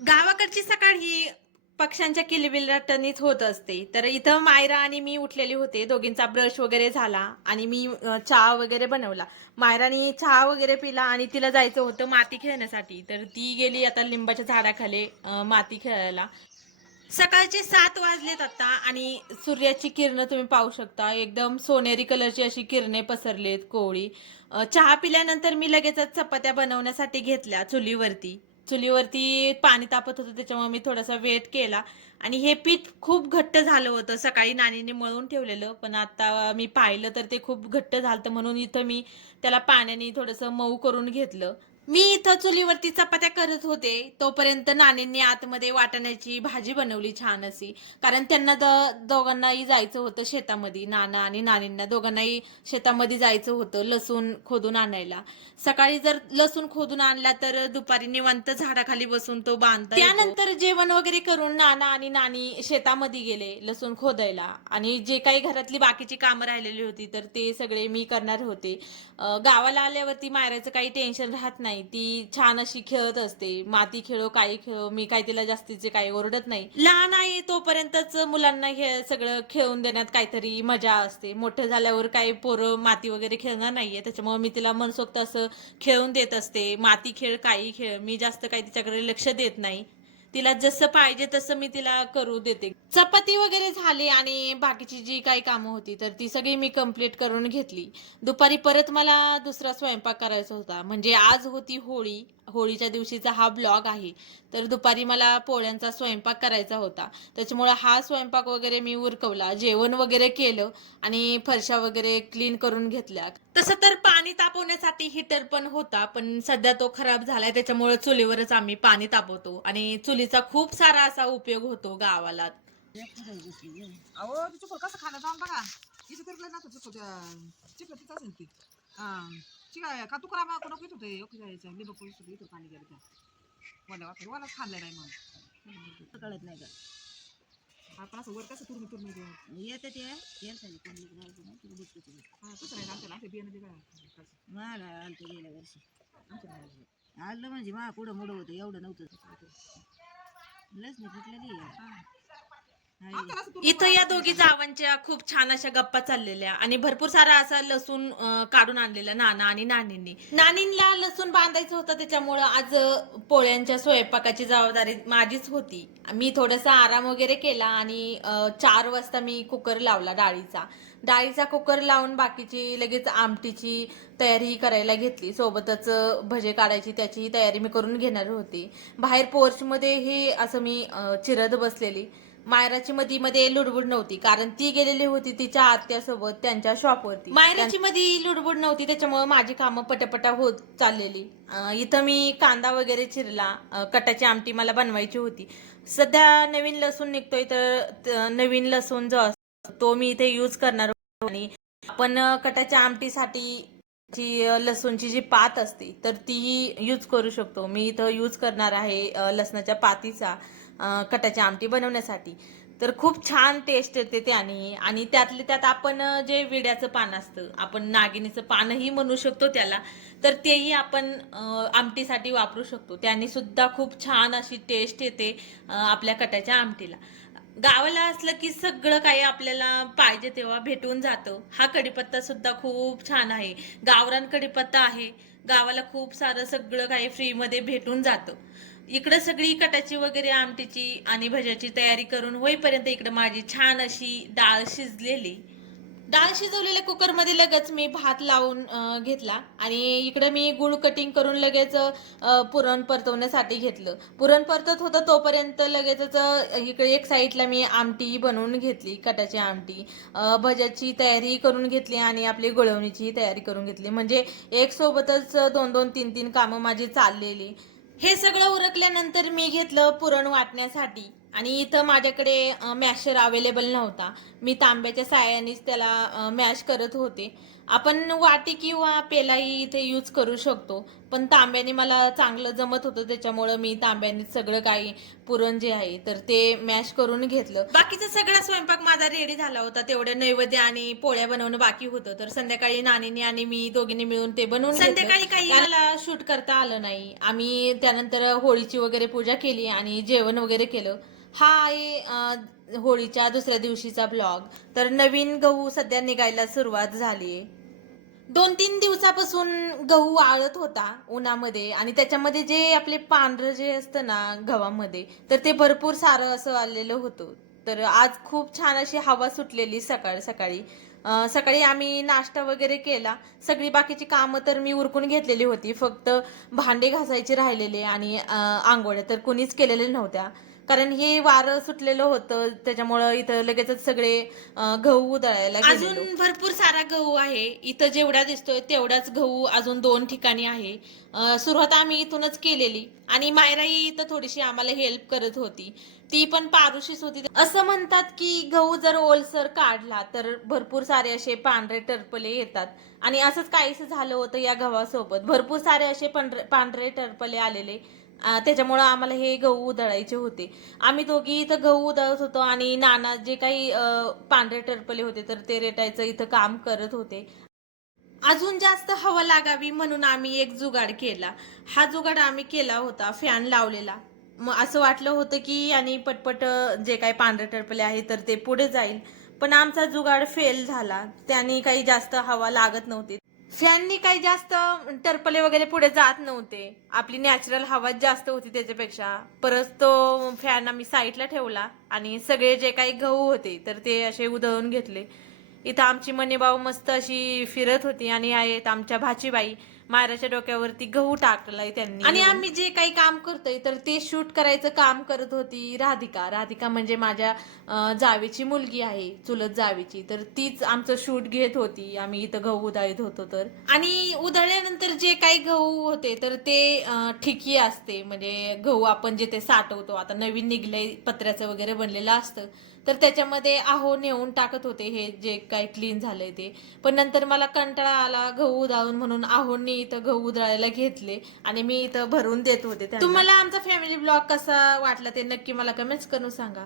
गावाकडची सकाळ ही पक्ष्यांच्या किलबिलाटानेच होत असते. तर इथं मायरा आणि मी उठलेले होते. दोघींचा ब्रश वगैरे झाला आणि मी चहा वगैरे बनवला. मायराने चहा वगैरे पिला आणि तिला जायचं होतं माती खेळण्यासाठी. तर ती गेली आता लिंबाच्या झाडाखाली माती खेळायला. सकाळचे 7 वाजलेत आता आणि सूर्याची किरणं तुम्ही पाहू शकता. एकदम सोनेरी कलरची अशी किरणे पसरलेत कोवळी. चहा पिल्यानंतर मी लगेचच चपात्या बनवण्यासाठी घेतल्या चुलीवरती. चुलीवरती पाणी तापत होतं त्याच्यामुळे मी थोडासा वेट केला आणि हे पीठ खूप घट्ट झालं होतं. सकाळी नानीने मळून ठेवलेलं, पण आता मी पाहिलं तर ते खूप घट्ट झालं म्हणून इथं मी त्याला पाण्याने थोडंसं मऊ करून घेतलं. मी इथं चुलीवरती चपात्या करत होते तोपर्यंत नानींनी आतमध्ये वाटाण्याची भाजी बनवली छान अशी. कारण त्यांना दोघांनाही जायचं होतं शेतामध्ये. नाना आणि नानींना दोघांनाही शेतामध्ये जायचं होतं लसूण खोदून आणायला. सकाळी जर लसूण खोदून आणला तर दुपारी निवांत झाडाखाली बसून तो बांधता येतो. त्यानंतर जेवण वगैरे करून नाना आणि नानी शेतामध्ये गेले लसूण खोदायला आणि जे काही घरातली बाकीची कामं राहिलेली होती तर ते सगळे मी करणार होते. गावाला आल्यावरती मायराचं काही टेन्शन राहत नाही. ती छान अशी खेळत असते. माती खेळो काही खेळो मी काही तिला जास्तीचे काही ओरडत नाही. लहान आहे तोपर्यंतच मुलांना हे सगळं खेळून देण्यात काहीतरी मजा असते. मोठं झाल्यावर काही पोरं माती वगैरे खेळणार नाहीये. त्याच्यामुळे मी तिला मनसोक्त असं खेळून देत असते. माती खेळ काही खेळ मी जास्त काही तिच्याकडे लक्ष देत नाही. तिला जसं पाहिजे तसं मी तिला करू देते. चपाती वगैरे झाली आणि बाकीची जी काही कामं होती तर ती सगळी मी कंप्लीट करून घेतली. दुपारी परत मला दुसरा स्वयंपाक करायचा होता. म्हणजे आज होती होळी. होळीच्या दिवशीचा हा ब्लॉग आहे. तर दुपारी मला पोळ्यांचा स्वयंपाक करायचा होता. त्याच्यामुळे हा स्वयंपाक वगैरे मी उरकवला. जेवण वगैरे केलं आणि फरशा वगैरे क्लीन करून घेतल्या. तसं तर पाणी तापवण्यासाठी हीटर पण होता, पण सध्या तो खराब झालाय त्याच्यामुळे चुलीवरच आम्ही पाणी तापवतो आणि चुलीचा खूप सारा असा उपयोग होतो गावाला. अहो ते चुकल कसं खाणं जाऊन बघा इथे तर ना चुकल चिकल तिथं असेल ती हा चिका का तुकडा मग नको येत होते ओके जायचं लिंबू पोळी सुद्धा इथं पाणी गेलं त्या वला वापर वलाच खाल्लं नाही मग कळत नाही का आपण असं वर कसं तुरमी तुरमी देऊ येतं ते येतं हा कसं नाही आमच्याला आमच्या बियाणं बी मला आमच्या गेल्या वर्षी आमच्या आलं म्हणजे मा पुढं मोडं होतं एवढं नव्हतं लस नाही फुटलेली इथं या दोघी जावांच्या खूप छान अशा गप्पा चाललेल्या आणि भरपूर सारा असा लसूण काढून आणलेला नाना आणि नानींनी. नानींना लसूण बांधायचं होतं त्याच्यामुळं आज पोळ्यांच्या स्वयंपाकाची जबाबदारी माझीच होती. मी थोडासा आराम वगैरे केला आणि 4 वाजता मी कुकर लावला डाळीचा कुकर लावून बाकीची लगेच आमटीची तयारी करायला घेतली. सोबतच भजे काढायची त्याची तयारी मी करून घेणार होती. बाहेर पोर्चमध्ये हे असं मी चिरत बसलेली. मायराची मध्ये मध्ये लुडबुड नव्हती कारण ती गेलेली होती तिच्या आत्यासोबत त्यांच्या शॉपवरती. मायराची मध्ये लुडबुड नव्हती त्याच्यामुळे माझी कामं पटापटा होत चाललेली. इथं मी कांदा वगैरे चिरला. कटाची आमटी मला बनवायची होती. सध्या नवीन लसूण निघतोय तर नवीन लसूण जो असतो तो मी इथे यूज करणार आणि आपण कटाच्या आमटीसाठी जी लसूणची जी पात असते तर तीही यूज करू शकतो. मी इथं यूज करणार आहे लसणाच्या पातीचा कटाची आमटी बनवण्यासाठी. तर खूप छान टेस्ट येते त्याने आणि त्यातले त्यात आपण जे विड्याचं पान असतं आपण नागिनीचं पानही म्हणू शकतो त्याला तर तेही आपण आमटीसाठी वापरू शकतो. त्याने सुद्धा खूप छान अशी टेस्ट येते आपल्या कटाच्या आमटीला. गावाला असलं की सगळं काही आपल्याला पाहिजे तेव्हा भेटून जातं. हा कढीपत्ता सुद्धा खूप छान आहे. गावरान कढीपत्ता आहे. गावाला खूप सारं सगळं काही फ्रीमध्ये भेटून जातं. इकडं सगळी कटाची वगैरे आमटीची आणि भज्याची तयारी करून होईपर्यंत इकडं माझी छान अशी डाळ शिजलेली. डाळ शिजवलेल्या कुकरमध्ये लगेच मी भात लावून घेतला आणि इकडे मी गुळ कटिंग करून लगेच पुरण परतवण्यासाठी घेतलं. पुरण परतत होतं तोपर्यंत लगेचच इकडे एक साईडला मी आमटी बनवून घेतली कटाची आमटी. भज्याची तयारी करून घेतली आणि आपली गुळवणीची तयारी करून घेतली. म्हणजे एक सोबतच 2-2 3-3 कामं माझी चाललेली. हे सगळं उरकल्यानंतर मी घेतलं पुरण वाटण्यासाठी आणि इथं माझ्याकडे मॅशर अवेलेबल नव्हता. मी तांब्याच्या साह्यानेच त्याला मॅश करत होते आपण वाटी किंवा पेलाही इथे यूज करू शकतो, पण तांब्याने मला चांगलं जमत होतं, त्याच्यामुळं मी तांब्याने सगळं काही पुरण जे आहे तर ते मॅश करून घेतलं. बाकीचा सगळा स्वयंपाक माझा रेडी झाला होता, तेवढे नैवेद्य आणि पोळ्या बनवणं बाकी होतं. तर संध्याकाळी नानीने आणि मी दोघींनी मिळून ते बनवून संध्याकाळी काही मला शूट करता आलं नाही. आम्ही त्यानंतर होळीची वगैरे पूजा केली आणि जेवण वगैरे केलं. हा आहे होळीच्या दुसऱ्या दिवशीचा ब्लॉग. तर नवीन गहू सध्या निघायला सुरुवात झालीये. 2-3 दिवसापासून गहू वाळत होता उन्हामध्ये आणि त्याच्यामध्ये जे आपले पांढरं जे असतं ना गव्हामध्ये, तर ते भरपूर सारं असं आलेलं होतं. तर आज खूप छान अशी हवा सुटलेली सकाळ सकाळी. सकाळी आम्ही नाश्ता वगैरे केला. सगळी बाकीची कामं तर मी उरकून घेतलेली होती. फक्त भांडे घासायचे राहिलेले आणि आंघोळ्या तर कुणीच केलेल्या नव्हत्या. कारण हे वारं सुटलेलं होतं, त्याच्यामुळं इथं लगेचच सगळे गहू दळायला गेलेलो. अजून भरपूर सारा गहू आहे. इथं जेवढा दिसतोय तेवढाच गहू अजून 2 ठिकाणी आहे. सुरुवात आम्ही इथूनच केलेली आणि मायराही इथं थोडीशी आम्हाला हेल्प करत होती. ती पण पारुशीच होती. असं म्हणतात की गहू जर ओलसर काढला तर भरपूर सारे असे पांढरे टरपले येतात आणि असंच काहीसं झालं होतं या गव्हासोबत. भरपूर सारे असे पांढरे टरपले आलेले. त्याच्यामुळं आम्हाला हे गहू दळायचे होते. आम्ही दोघी इथं गहू दळत होतो आणि नाना जे काही पांढरे टरपले होते तर ते रेटायचं इथं काम करत होते. अजून जास्त हवा लागावी म्हणून आम्ही एक जुगाड केला. हा जुगाड आम्ही केला होता फॅन लावलेला. मग असं वाटलं होतं की आणि पटपट जे काही पांढरे टरपले आहे तर ते पुढे जाईल. पण आमचा जुगाड फेल झाला. त्याने काही जास्त हवा लागत नव्हती. फॅननी काही जास्त टरपले वगैरे पुढे जात नव्हते. आपली नॅचरल हवा जास्त होती त्याच्यापेक्षा. परत तो फॅन आम्ही साईडला ठेवला आणि सगळे जे काही गहू होते तर ते असे उधळून घेतले. इथं आमची मनीबाऊ मस्त अशी फिरत होती आणि आहेत आमच्या भाचीबाई. मायराच्या डोक्यावरती गहू टाकलाय त्यांनी आणि आम्ही जे काही काम करतोय तर ते शूट करायचं काम करत होती राधिका. राधिका म्हणजे माझ्या जावेची मुलगी आहे, चुलत जावेची. तर तीच आमचं शूट घेत होती. आम्ही इथं गहू उधळीत होतो तर. आणि उधळल्यानंतर जे काही गहू होते तर ते ठिकी असते, म्हणजे गहू आपण जे ते साठवतो. आता नवीन निघलंय, पत्र्याचं वगैरे बनलेलं असतं तर त्याच्यामध्ये आहो नेऊन टाकत होते हे जे काही क्लीन झालंय ते. पण नंतर मला कंटाळा आला गहू उधळून म्हणून आहोंनी इथं गहू उधळायला घेतले आणि मी इथं भरून देत होते. तुम्हाला आमचा फॅमिली ब्लॉग कसा वाटला ते नक्की मला कमेंट्स करून सांगा.